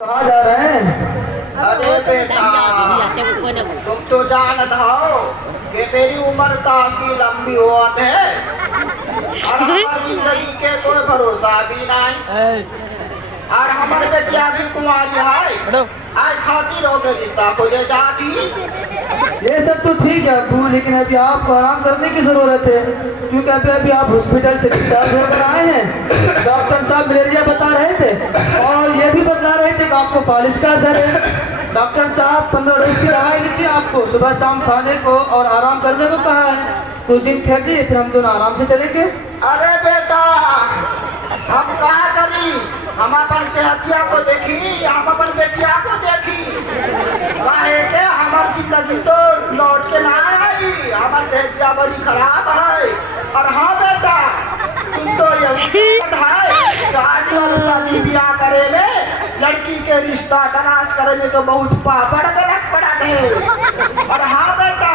कहाँ जा रहे हैं? अरे बेटा, तुम तो जानत हो कि मेरी उम्र काफी लंबी होत है और हमारी जिंदगी के कोई भरोसा भी नहीं और हमारे बेटिया भी कुमारी है। आज खातिर हो के रिश्ता को ले जाती। ये सब तो ठीक है अब्बू, लेकिन अभी आपको आराम करने की जरूरत है, क्योंकि अभी आप हॉस्पिटल से डिस्चार्ज होकर आए हैं। डॉक्टर साहब मलेरिया बता रहे थे और ये भी बता रहे थे कि आपको फालिज का असर है। डॉक्टर साहब 15 रोज की दवाई लिखी आपको, सुबह शाम खाने को और आराम करने को कहा है। कुछ दिन ठहरिए, फिर हम दोनों आराम से चलेंगे। अरे बेटा, हम कहा करी, हम अपन सेहतिया को देखी, हम अपन बेटिया को देखी। काहे के हमारी जिंदगी तो लौट के ना आई, हमारी सेहतिया बड़ी खराब है। और हाँ बेटा, तुम तो यही है शादी ब्याह करे में, लड़की के रिश्ता तलाश करे में तो बहुत पापड़ गलत पड़ा है। और हाँ बेटा,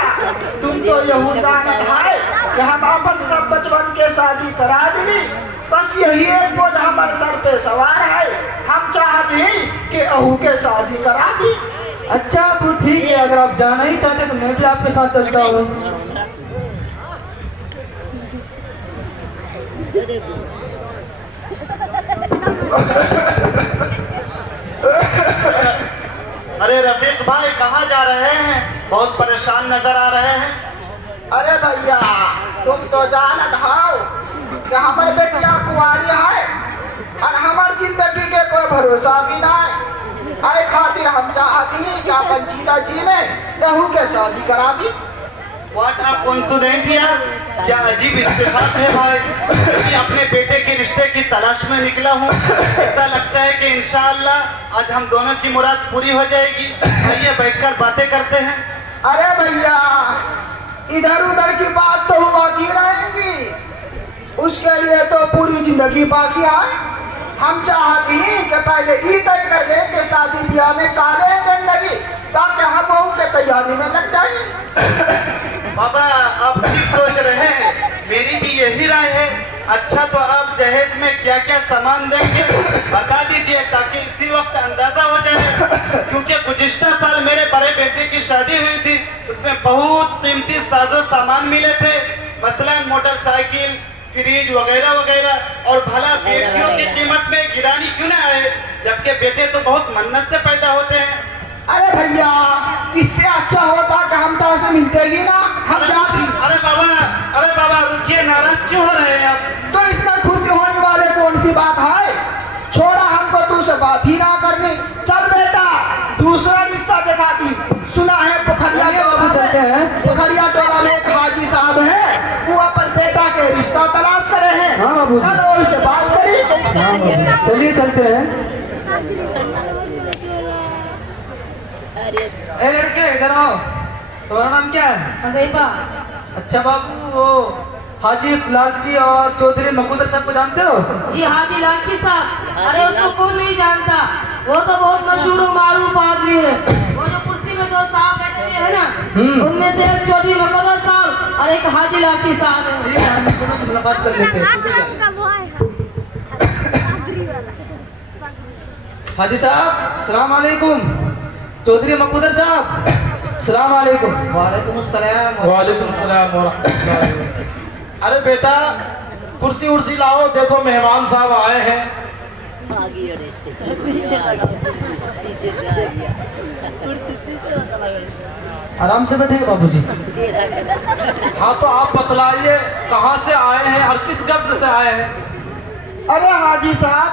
तुम तो यही जानत है कि हम अपन सब बचपन के शादी करा दी, बस यही एक बोझ हमारे सर पे सवार है। हम चाहते हैं कि अहू के शादी करा दी। अच्छा अब्बू ठीक है, अगर आप जाना ही चाहते तो मैं भी आपके साथ चलता हूँ। अरे रफीक भाई, कहाँ जा रहे हैं? बहुत परेशान नजर आ रहे हैं। अरे भैया, तुम तो जानत हो कि हमारे बेटिया कुंवारी है और हमारी जिंदगी के कोई भरोसा भी नहीं। आए खातिर हम चाहती हैं कि अपन जीता जी में कहूँ के शादी करा दी। व्हाट अ कोइंसिडेंस यार, क्या अजीब इत्तेफाक है भाई। मैं अपने बेटे के रिश्ते की तलाश में निकला हूँ। ऐसा लगता है कि इंशाअल्लाह आज हम दोनों की मुराद पूरी हो जाएगी। आइए बैठकर बातें करते हैं। अरे भैया, इधर उधर की बात तो हुआ की रहेगी, उसके लिए तो पूरी जिंदगी बाकी है। हम चाहती हैं कि पहले ये तय कर लें कि शादी ब्याह में काले जिंदगी, ताकि हम बहू के तैयारी में लग जाए। बाबा, आप ठीक सोच रहे हैं, मेरी भी यही राय है। अच्छा, तो आप जहेज में क्या क्या सामान देंगे बता दीजिए, ताकि इसी वक्त अंदाजा हो जाए। क्योंकि गुज़िश्ता साल मेरे बड़े बेटे की शादी हुई थी, उसमें बहुत कीमती साजो सामान मिले थे, मसलन मोटरसाइकिल, फ्रिज वगैरह वगैरह। और भला बेटियों की कीमत में गिरानी क्यों ना आए, जबकि बेटे तो बहुत मन्नत से पैदा होते हैं। अरे भैया, इससे अच्छा होता कि हम तो ऐसे मिलते ही ना, हम जाती। अरे बाबा रुकिए, नाराज क्यों हो रहे हैं आप? तो इसमें खुश होने वाले कौन सी बात है? छोड़ा हमको तू से बात ही ना करनी। चल बेटा, दूसरा रिश्ता दिखा दी। सुना है पोखरिया टोला में एक हाजी साहब है, वो अपन बेटा के रिश्ता तलाश करे हैं। हाँ बाबू, चलो उससे बात करी। चलिए चलते हैं। ए लड़के, इधर आओ। तुम्हारा नाम क्या है? अच्छा बाबू, वो हाजी लालची और चौधरी मकूदर साहब को जानते हो? जी हाजी लालची साहब, अरे उसको कौन नहीं जानता, वो तो बहुत मशहूर और मारूफ आदमी है। वो जो कुर्सी में दो साहब बैठे हुए हैं ना, उनमें से एक चौधरी मकूदर साहब और एक हाजी लालची साहब है। ठीक है, हम दोनों से मुलाकात कर लेते हैं। हाजी साहब सलाम वालेकुम। चौधरी मकूदर साहब सलाम वालेकुम। वालेकुम अस्सलाम। वालेकुम सलाम व रहमतुल्लाह। अरे बेटा, कुर्सी उर्सी लाओ, देखो मेहमान साहब आए हैं। आराम से बैठेंगे बाबूजी। हाँ, तो आप बतलाइए कहाँ से आए हैं और किस गर्ज से आए हैं? अरे हाजी साहब,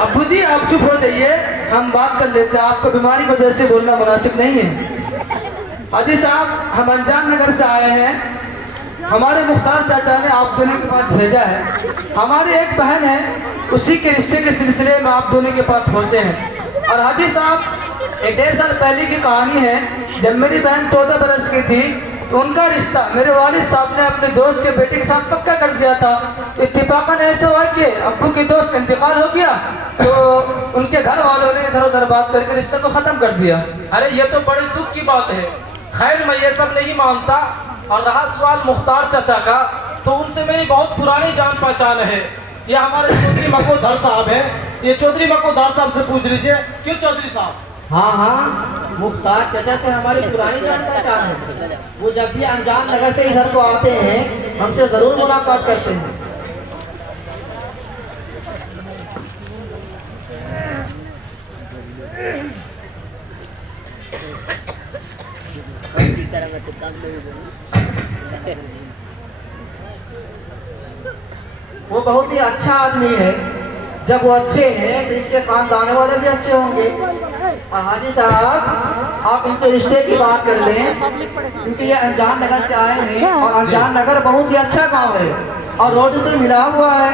अब्बू जी आप चुप हो जाइए, हम बात कर लेते हैं। आपको बीमारी की वजह से बोलना मुनासिब नहीं है। हाजी साहब, हम अनजान नगर से आए हैं। हमारे मुख्तार चाचा ने आप दोनों के पास भेजा है। हमारी एक बहन है, उसी के रिश्ते के सिलसिले में आप दोनों के पास पहुंचे हैं। और हाजी साहब, 1.5 साल पहले की कहानी है। जब मेरी बहन 14 बरस की थी, तो उनका रिश्ता मेरे वालिद साहब ने अपने दोस्त के बेटे के साथ पक्का कर दिया था। इत्तेफाकन ऐसा हुआ कि अब्बू के दोस्त का इंतकाल हो गया, तो उनके घर वालों ने इधर उधर बात करके रिश्ते को खत्म कर दिया। अरे ये तो बड़े दुख की बात है। खैर, मैं ये सब नहीं मानता। और रहा सवाल मुख्तार चाचा का, तो उनसे मेरी बहुत पुरानी जान पहचान है। ये हमारे चौधरी मकूदर साहब हैं। ये चौधरी मकोदार साहब से पूछ लीजिए। क्यों चौधरी साहब? हाँ हाँ, मुख्तार चाचा से हमारी पुरानी जान पहचान है। वो जब भी अनजान नगर से इधर को आते हैं हमसे जरूर मुलाकात करते हैं। वो बहुत ही अच्छा आदमी है। जब वो अच्छे हैं तो इसके खानदान वाले भी अच्छे होंगे। और हाजी साहब, आप इनसे रिश्ते की बात कर लें, क्योंकि ये अनजान नगर से आए हैं और अनजान नगर बहुत ही अच्छा गांव है और रोड से मिला हुआ है।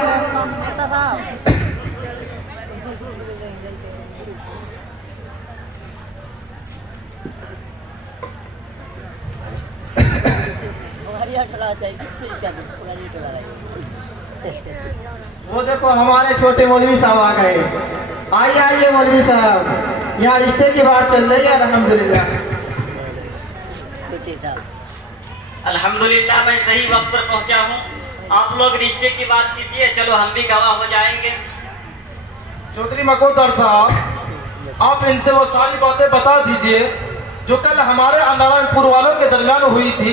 वो देखो हमारे छोटे मौलवी साहब आ गए। आइए आइए मौलवी साहब, यहाँ रिश्ते की बात चल रही है। अल्हम्दुलिल्लाह अल्हम्दुलिल्लाह, मैं सही वक्त पर पहुंचा हूँ। आप लोग रिश्ते की बात कीजिए, चलो हम भी गवाह हो जाएंगे। चौधरी मकोदर साहब, आप इनसे वो सारी बातें बता दीजिए जो कल हमारे नारायणपुर वालों के दरमियान हुई थी,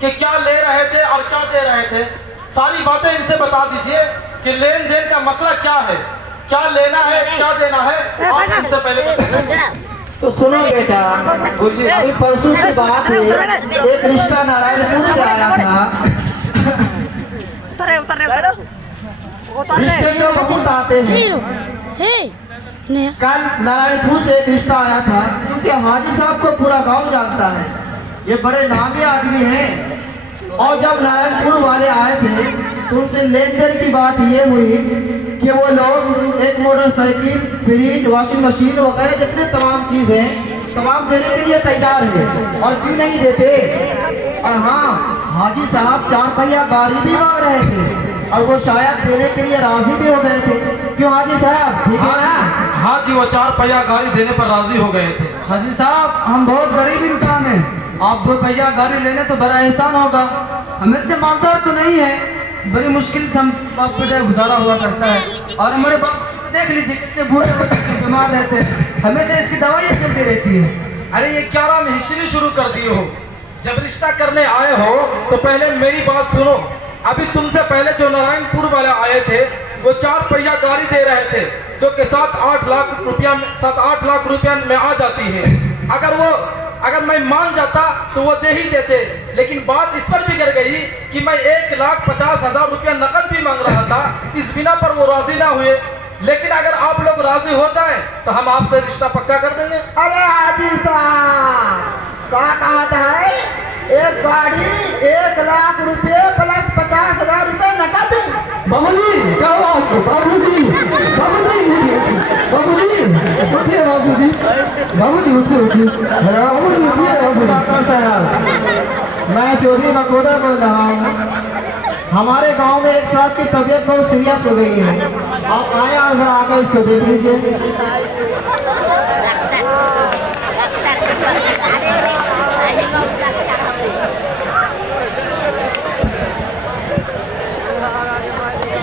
कि क्या ले रहे थे और क्या दे रहे थे। सारी बातें इनसे बता दीजिए कि लेन देन का मसला क्या है, क्या लेना है, क्या देना है। आप इनसे पहले बताइए। तो सुनो बेटा, अभी परसों की बात है, एक रिश्ता नारायणपुर से आया था। रिश्ते जो बहुत आते हैं। कल नारायणपुर से एक रिश्ता आया था, क्योंकि हाजी साहब को पूरा गांव जानता है। ये बड़े नामी आदमी हैं। और जब नारायणपुर वाले आए थे तो उनसे लेन देन की बात ये हुई कि वो लोग एक मोटरसाइकिल, फ्रिज, वॉशिंग मशीन वगैरह जितने तमाम चीजें तमाम देने के लिए तैयार है और क्यों नहीं देते। और हाँ, हाजी साहब 4 पहिया गाड़ी भी मांग रहे थे और वो शायद देने के लिए राजी भी हो गए थे। क्यों हाजी साहब, ठीक है ना? हाँ जी, वो 4 पहिया गाड़ी देने पर राजी हो गए थे। हाजी साहब, हम बहुत गरीब इंसान हैं। आप 2 पहिया गाड़ी लेने तो बड़ा एहसान होगा। हम इतने मालदार तो नहीं है। बड़ी मुश्किल से हम बाप बेटे गुजारा हुआ करता है। और हमारे बाप को देख लीजिए कितने बूढ़े होते हैं, बीमार रहते हैं, हमेशा इसकी दवाइयाँ चलती रहती है। अरे ये क्या राम हिस्ट्री शुरू कर दिए हो। जब रिश्ता करने आए हो तो पहले मेरी बात सुनो। अभी तुमसे पहले जो नारायणपुर वाले आए थे वो 4 पहिया गाड़ी दे रहे थे, जो कि 7-8 लाख रुपया में आ जाती है। अगर मैं मान जाता तो वो दे ही देते, लेकिन बात इस पर बिगड़ गई कि मैं 1,50,000 रुपया नकद भी मांग रहा था। इस बिना पर वो राजी ना हुए। लेकिन अगर आप लोग राजी हो जाए तो हम आपसे रिश्ता पक्का कर देंगे। अरे हाजी साहब, क्या कहता है? एक गाड़ी 1 लाख रुपए प्लस 50,000 रुपए नकद। बाबूजी, क्या हुआ आपको? बाबूजी, बाबूजी, बाबूजी, उठिए बाबूजी, बाबूजी उठिए, उठिए, बाबूजी उठिए। डॉक्टर साहब, मैं चौधरी मकोदर बोल रहा हूँ। हमारे गांव में एक साहब की तबीयत बहुत सीरियस हो गई है। आप आए और जरा आकर इसको देख लीजिए।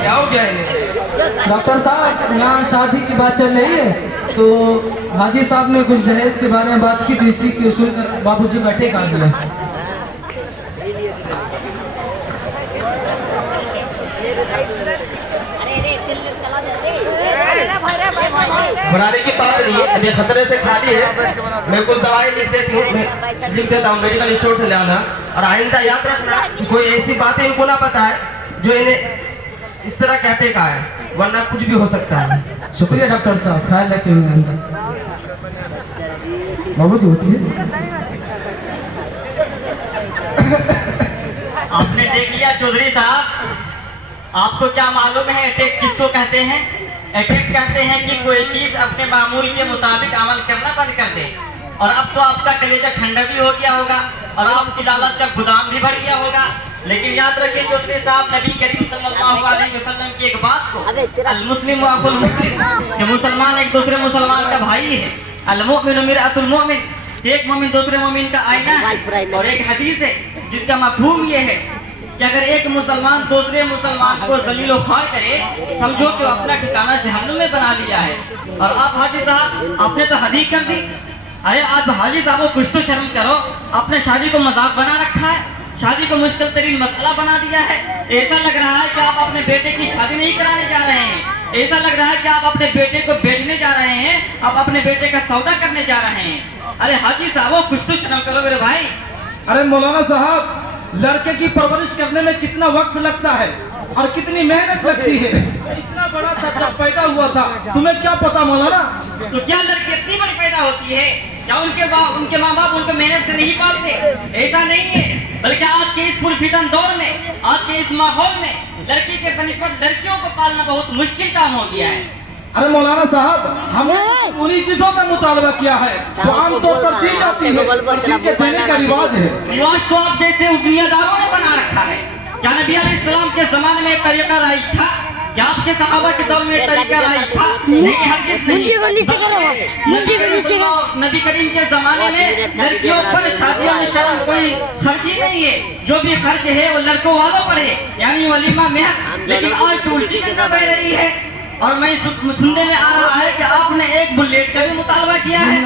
क्या हो गया इन्हें? डॉक्टर साहब, यहाँ शादी की बात चल रही है तो हाजी साहब ने कुछ दहेज के बारे में बात की थी, इसी की सुनकर बाबूजी का टेक आ गया। बनाने की बात नहीं है, अभी खतरे से खाली है। मैं कुछ दवाई लिख देता हूँ, मेडिकल स्टोर से ले आना। और आइंदा याद रखना कि कोई ऐसी बातें इनको ना बताए जो इन्हें इस तरह का अटैक आए, वरना कुछ भी हो सकता है। शुक्रिया डॉक्टर साहब, ख्याल रखते हुए। बाबूजी उठिए। आपने देख लिया चौधरी साहब, आपको क्या मालूम है अटैक किसको कहते हैं? अटैक कहते हैं कि कोई चीज अपने मामूल के मुताबिक अमल करना बंद कर दे। और अब तो आपका कलेजा ठंडा भी हो गया होगा और आपकी लालच का गोदाम भी भर गया होगा। लेकिन याद रखिए चौधरी साहब, नबी करीम सल्लल्लाहु अलैहि वसल्लम की एक बात को, अल मुस्लिम अखुल मुस्लिम, कि मुसलमान एक दूसरे मुसलमान का भाई है। अल मुमिनु मिरअतुल मुमिन, एक मोमिन दूसरे मोमिन का आईना है। और एक हदीस है जिसका मफहूम ये है कि अगर एक मुसलमान दूसरे मुसलमान को जलीलो ख्वार करे, समझो कि अपना ठिकाना जहन्नुम में बना लिया है। और आप हाजी साहब, आपने तो हदी कर दी। अरे आप हाजी साहब को कुछ तो शर्म करो, आपने शादी को मजाक बना रखा है, शादी को मुश्किल तरीन मसला बना दिया है। ऐसा लग रहा है कि आप अपने बेटे की शादी नहीं कराने जा रहे हैं, ऐसा लग रहा है कि आप अपने बेटे को बेचने जा रहे हैं, आप अपने बेटे का सौदा करने जा रहे हैं। अरे हाजी साहब कुछ तो शर्म करो मेरे भाई। अरे मौलाना साहब, लड़के की परवरिश करने में कितना वक्त लगता है और कितनी मेहनत लगती है। इतना बड़ा था जब पैदा हुआ था, तुम्हें क्या पता मौलाना? तो क्या लड़की इतनी बड़ी पैदा होती है? क्या उनके माँ बाप उनको मेहनत से नहीं पालते? ऐसा नहीं है, बल्कि आज के इस पुरफितन दौर में, आज के इस माहौल में लड़की के बनिस्बत लड़कियों को पालना बहुत मुश्किल काम हो गया है। अरे मौलाना साहब, हमने उन्हीं चीजों का मुतालबा किया है जो आमतौर पर दी जाती है और जिनके देने का रिवाज है। रिवाज तो आप जैसे दुनियादारों ने बना रखा है। क्या नबी अलैहिस्सलाम के जमाने में तरीका राइज था? क्या आपके सहाबा के दौर में तरीका राइज था? नहीं, हरगिज़ नहीं। नबी करीम के जमाने में लड़कियों पर शादियों में शर्म कोई खर्च ही नहीं है। जो भी खर्च है वो लड़कों वालों पर है, यानी वलीमा में। लेकिन आज तो उल्टी गंगा बह रही है। और मैं सुनने में आ रहा है कि आपने एक बुलेट का भी मुतालबा किया है।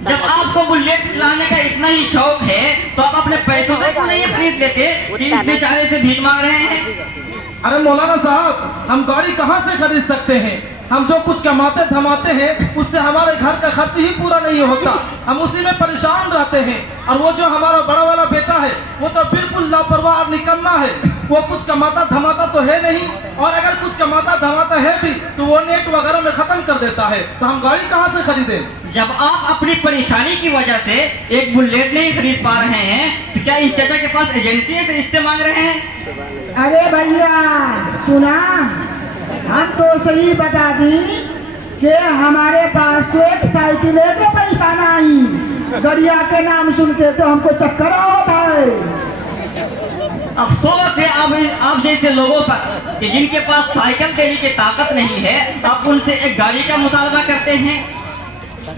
जब आपको बुलेट चलाने का इतना ही शौक है तो आप अपने पैसों से क्यों नहीं खरीद लेते कि इस बेचारे से भीख मांग रहे हैं? अरे मौलाना साहब, हम गाड़ी कहाँ से खरीद सकते हैं? हम जो कुछ कमाते धमाते हैं उससे हमारे घर का खर्च ही पूरा नहीं होता, हम उसी में परेशान रहते हैं। और वो जो हमारा बड़ा वाला बेटा है वो तो बिल्कुल लापरवाह और निकम्मा है। वो कुछ कमाता धमाता तो है नहीं, और अगर कुछ कमाता धमाता है भी तो वो नेट वगैरह में खत्म कर देता है। तो हम गाड़ी कहाँ से खरीदें? जब आप अपनी परेशानी की वजह से एक बुलेट नहीं खरीद पा रहे हैं तो क्या इन चाचा के पास एजेंसी है से इससे मांग रहे हैं? अरे भैया सुना, हम तो सही बता दी कि हमारे पास तो एक साइकिल है तो पैसा नहीं, गड़िया के नाम सुन के तो हमको चक्कर होता है। अफसोस है आप जैसे लोगों पर कि जिनके पास साइकिल देने की ताकत नहीं है, आप उनसे एक गाड़ी का मुतालबा करते हैं।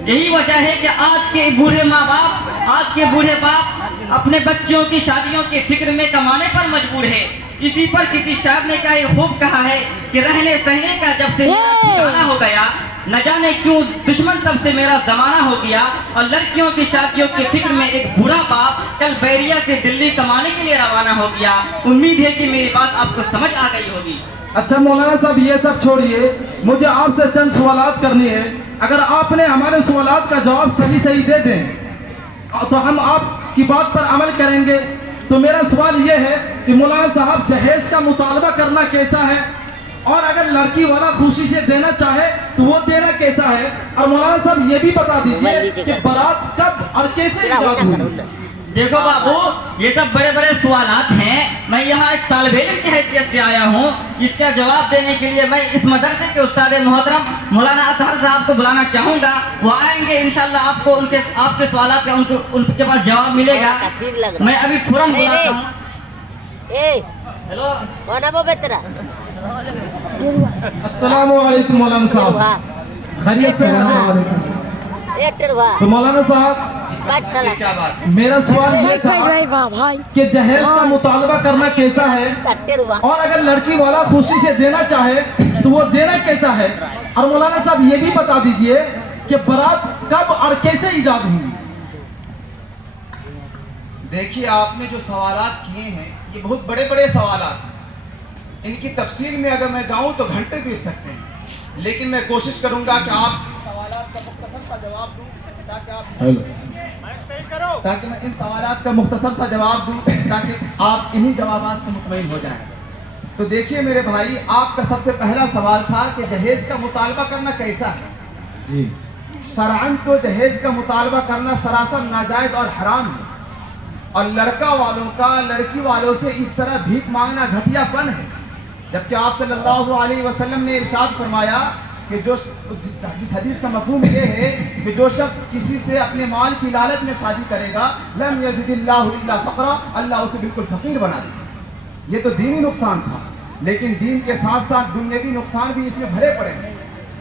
यही वजह है कि आज के बूढ़े माँ बाप, आज के बूढ़े बाप अपने बच्चों की शादियों के फिक्र में कमाने पर मजबूर है। इसी पर किसी शायर ने क्या खूब कहा है कि रहने सहने का जब से मेरा ठिकाना हो गया, न जाने क्यों दुश्मन तब से मेरा जमाना हो गया। और लड़कियों की शादियों के फिक्र में एक बूढ़ा बाप कल बैरिया से दिल्ली कमाने के लिए रवाना हो गया। उम्मीद है कि मेरी बात आपको समझ आ गई होगी। अच्छा मौलाना साहब, ये सब छोड़िए, मुझे आपसे चंद सवालात करनी है। अगर आपने हमारे सवालात का जवाब सही दे दें तो हम आपकी बात पर अमल करेंगे। तो मेरा सवाल ये है कि मौलाना साहब, जहेज का मुतालबा करना कैसा है, और अगर लड़की वाला खुशी से देना चाहे तो वो देना कैसा है? और मौलाना साहब ये भी बता दीजिए कि बारात कब और कैसे इजाद हुई? देखो बाबू, ये सब बड़े बड़े सवालात हैं। मैं यहाँ एक तालिब इल्म की हैसियत से आया हूँ। इसका जवाब देने के लिए मैं इस मदरसे के उस्ताद मोहतरम मौलाना अतहर साहब को बुलाना चाहूँगा। वो आएंगे इंशाल्लाह, आपको आपके सवालात का उनके पास जवाब मिलेगा। मैं अभी फौरन बुलाता हूँ। हेलो, अस्सलाम वालेकुम मौलाना साहब, खैरियत से हैं? तो मौलाना साहब, क्या बात? मेरा सवाल ये था कि जहेज का मुतालबा करना कैसा है, और अगर लड़की वाला खुशी से देना चाहे तो वो देना कैसा है? और मौलाना साहब ये भी बता दीजिए कि बारात कब और कैसे इजाद हुई? देखिए, आपने जो सवालात किए हैं ये बहुत बड़े बड़े सवालात हैं। इनकी तफसील में अगर मैं जाऊं तो घंटे बीत सकते हैं, लेकिन मैं कोशिश करूंगा कि आप सवालात का मुख्तसर सा जवाब दूं ताकि मैं इन सवालात का मुख्तसर सा जवाब दूं ताकि आप इन्हीं जवाबात से मुतमईन हो जाएं। तो देखिए मेरे भाई, आपका सबसे पहला सवाल था कि जहेज का मुतालबा करना कैसा है। जी, शरअन तो जहेज का मुतालबा करना सरासर नाजायज और हराम है, और लड़का वालों का लड़की वालों से इस तरह भीख मांगना घटियापन है। जबकि आप सल्लल्लाहु अलैहि वसल्लम ने इरशाद फरमाया कि जिस हदीस का मफहूम ये है कि जो शख्स किसी से अपने माल की लालच में शादी करेगा, लम यज़िदिल्लाहु इल्ला फ़क़रा, अल्लाह उसे बिल्कुल फ़कीर बना देगा। ये तो दीनी नुकसान था, लेकिन दीन के साथ साथ दुनियावी नुकसान भी इसमें भरे पड़े हैं।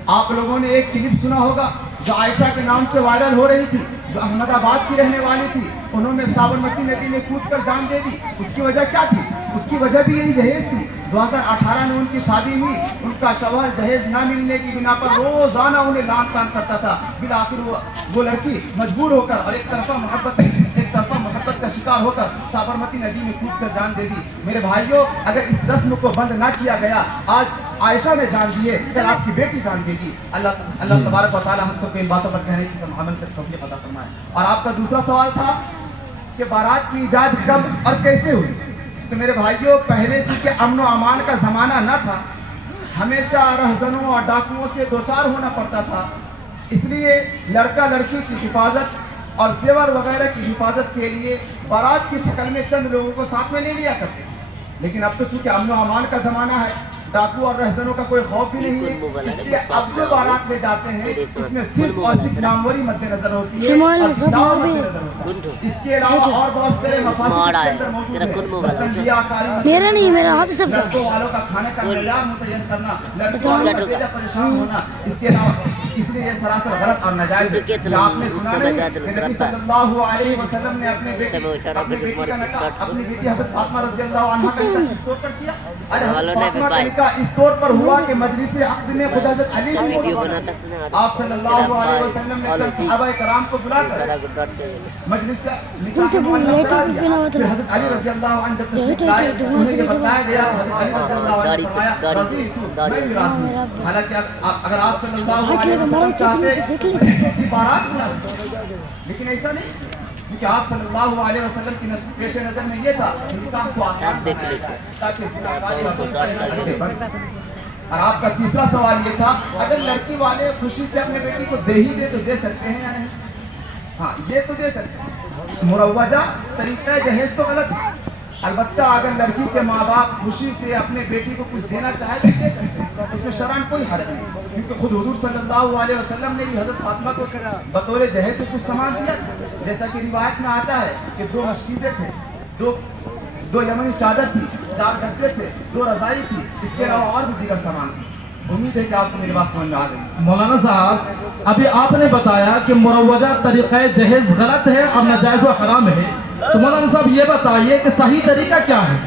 आप लोगों ने एक क्लिप सुना होगा जो आयशा के नाम से वायरल हो रही थी, जो अहमदाबाद की रहने वाली थी, उन्होंने साबरमती नदी में कूदकर जान दे दी। उसकी वजह क्या थी? उसकी वजह भी यही जहेज थी। 2018 में उनकी शादी हुई, उनका शौहर जहेज न मिलने की बिना पर रोजाना उन्हें लान तान करता था। फिर आखिर वो लड़की मजबूर होकर और एक तरफा मोहब्बत का शिकार होकर साबरमती नदी में कूदकर जान दे दी। मेरे भाइयों, अगर इस रस्म को बंद ना किया गया, आज आयशा ने जान दी है, कल आपकी बेटी जान देगी। अल्लाह तबारक व तआला हम सबको इन बातों पर कहने की अमल से तौफीक अता फरमाए। और आपका दूसरा सवाल था कि बारात की इजाद कब और कैसे हुई। तो मेरे भाइयों, पहले चूंकि अमन व अमान का जमाना न था, हमेशा रहजनों और डाकुओं से दो चार होना पड़ता था, इसलिए लड़का लड़की की हिफाजत और जेवर वगैरह की हिफाजत के लिए बारात की शक्ल में चंद लोगों को साथ में ले लिया करते। लेकिन अब तो चूंकि अमन व अमान का जमाना है, डाकू और रहजनों का कोई खौफ भी नहीं है, इसलिए अब जो बारात ले जाते हैं उसमें सिर्फ और सिर्फ नामवरी मद्देनजर होती है और दाव मद्देनजर होता है। इसके अलावा और बहुत सारे मफासिद इसके अंदर मौजूद है। तंजियाकारी, मेरा नहीं, मेरा आप सब लड़कों वालों का खाने का मेज़ाज मुतय्यन करना, लड़कों वालों का बेजा परेशान होना, इसके अलावा इसलिए ये सरासर गलत और नाजायज है। क्या आपने सुना नहीं कि नबी सल्लल्लाहु अलैहि वसल्लम ने अपनी बेटी का निकाह अपनी बेटी हज़रत फातिमा रज़ियल्लाहु अन्हा का निकाह किस तौर पर किया? अरे हज़रत फातिमा का निकाह इस तौर पर हुआ कि मजलिस अक़द में खुद हज़रत अली भी आप सल्लल्लाहु अलैहि वसल्लम ने सब सहाबा कराम को बुलाकर मजलिस का निकाह करा दिया। फिर हज़रत अली रज़ियल्लाहु अन्हु जब तशरीफ़ लाए, उन्हें ये बताया गया, हज़रत अली रज़ियल्लाहु अन्हु ने फरमाया रज़ी तू, मैं भी राज़ी हूं। हालांकि अगर आप सल्लल्लाहु अलैहि वसल्लम चाहते तो बारात बुला, लेकिन ऐसा नहीं, क्योंकि आप सल्लल्लाहु अलैहि वसल्लम की पेश नजर में ये था निकाह को आसान बनाया ताकि जिनाकारी और आपका तीसरा सवाल ये था, अगर लड़की वाले खुशी से अपने बेटी को दे ही दे तो दे सकते हैं या नहीं? हाँ, ये तो दे सकते हैं। मुरव्वजा तरीका जहेज तो गलत है। अलबत्ता अगर लड़की के माँ बाप खुशी से अपने बेटी को कुछ देना चाहे तो दे सकते हैं, उसमें शरअन कोई हर्ज नहीं, क्योंकि खुद हुजूर सल्लल्लाहु अलैहि वसल्लम ने भी हज़रत फातिमा को बतौर जहेज से कुछ सामान दिया। जैसा कि रिवायत में आता है कि 2 मशकीज़ें थे, दो यमनी चादर थी, 4 गद्दे थे, 2 रज़ाई थी, इसके अलावा और भी दीगर सामान थी। उम्मीद है कि आपको मेरी बात समझ में आ गई। मौलाना साहब, अभी आपने बताया कि मुरव्वजा तरीक़ा जहेज गलत है और नाजायज़ व हराम है, तो मौलाना साहब ये बताइए कि सही तरीका क्या है?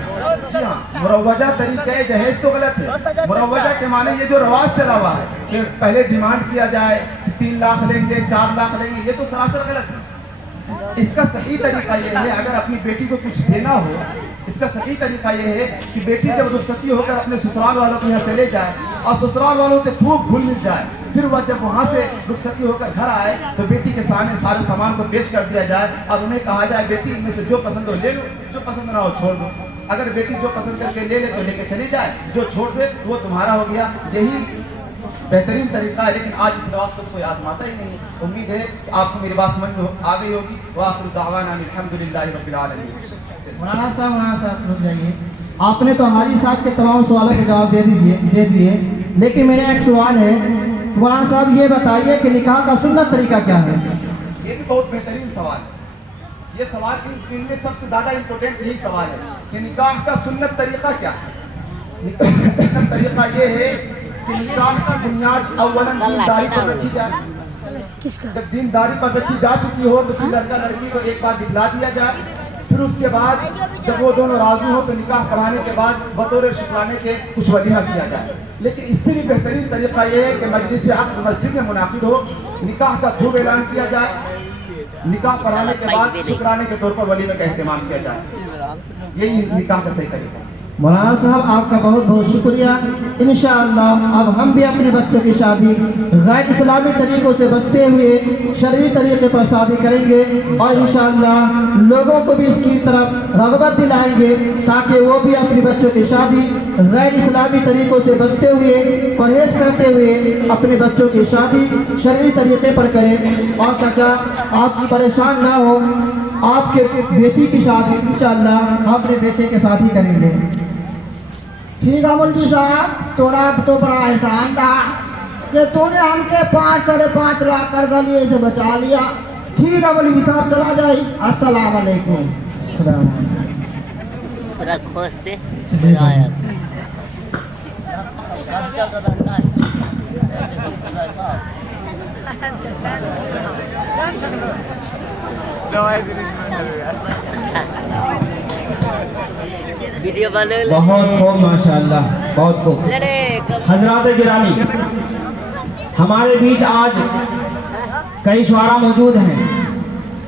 जी हाँ, मुरव्वजा तरीका जहेज तो गलत है। मुरव्वजा के माने ये जो रवाज चला हुआ है कि पहले डिमांड किया जाए 3 लाख लेंगे, 4 लाख लेंगे, ये तो सरासर गलत है। इसका सही तरीका ये है, अगर अपनी बेटी को कुछ देना हो, इसका सही तरीका ये है कि बेटी जब रुखसती होकर अपने ससुराल वालों के यहाँ चले जाए और ससुराल वालों से खूब घुल मिल जाए, फिर वह जब वहाँ से रुखसती होकर घर आए तो बेटी के सामने सारे सामान को पेश कर दिया जाए और उन्हें कहा जाए बेटी इनमें से जो पसंद हो ले लो, जो पसंद ना हो छोड़ दो। अगर बेटी जो पसंद करके ले तो लेके चली जाए, जो छोड़ दे वो तुम्हारा हो गया। यही बेहतरीन तरीका है, लेकिन आज इस रवाज को कोई आजमाता ही नहीं। उम्मीद है आपको मेरी बात समझ में आ गई होगी। वाखिर दावाना अल्हम्दुलिल्लाहि रब्बिल आलमीन। मौलाना साहब रुक जाइए। आपने तो हाजी साहब के तमाम सवालों के जवाब दे दिए, लेकिन मेरा एक सवाल है। मौलाना साहब ये बताइए कि निकाह का सुन्नत तरीका क्या है? ये भी बहुत बेहतरीन सवाल है। ये सवाल इनमें सबसे ज्यादा इम्पोर्टेंट यही सवाल है कि निकाह का सुन्नत तरीका क्या है। निकाह का सुन्नत तरीका ये है कि निकाह की बुनियाद अव्वलन दीनदारी पर रखी जाए। जब दीनदारी पर रखी जा चुकी हो तो फिर लड़का लड़की को एक बार दिखला दिया जाए, फिर उसके बाद जब वो दोनों राजी हो तो निकाह पढ़ाने के बाद बतौर शुक्राने के कुछ वलीमा किया जाए। लेकिन इससे भी बेहतरीन तरीका ये है कि मजलिस अक़द मस्जिद में मुनाकिद हो, निकाह का खूब ऐलान किया जाए, निकाह पढ़ाने के बाद शुक्राने के तौर पर वलीमे का एहतमाम किया जाए। यही निकाह का सही तरीका है। मौलाना साहब आपका बहुत बहुत शुक्रिया। इंशाअल्लाह अब हम भी अपने बच्चों की शादी गैर इस्लामी तरीक़ों से बचते हुए शरई तरीके पर शादी करेंगे और इंशाअल्लाह लोगों को भी इसकी तरफ रग़बत दिलाएंगे ताकि वो भी अपने बच्चों की शादी गैर इस्लामी तरीक़ों से बचते हुए परहेज़ करते हुए अपने बच्चों की शादी शरई तरीके पर करें। और चाचा आप परेशान ना हो, आपके बेटी की शादी इंशाअल्लाह हम अपने बेटे के साथ ही करेंगे। ठीक है मौलवी साहब, तोरा तो बड़ा एहसान था कि तूने हमके 5 साढ़े 5 लाख कर्जा लिए से बचा लिया। ठीक है मौलवी साहब, चला जाए। अस्सलाम वालेकुम। वीडियो बना ले। बहुत खूब माशाल्लाह, बहुत खूब। हजरात गिरामी, हमारे बीच आज कई शुआरा मौजूद हैं।